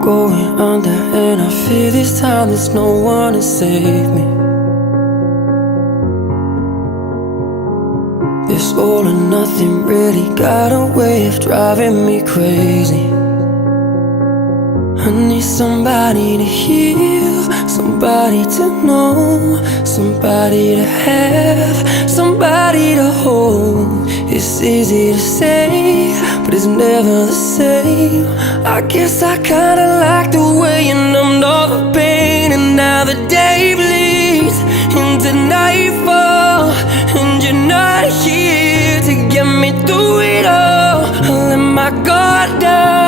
going under, and I fear this time there's no one to save me. This all or nothing really got a way of driving me crazy. I need somebody to heal, somebody to know, somebody to have, somebody to hold. It's easy to say, but it's never the same. I guess I kinda like the way you numbed all the pain, and now the day bleeds into nightfall, and you're not here to get me through it all. I let my guard down,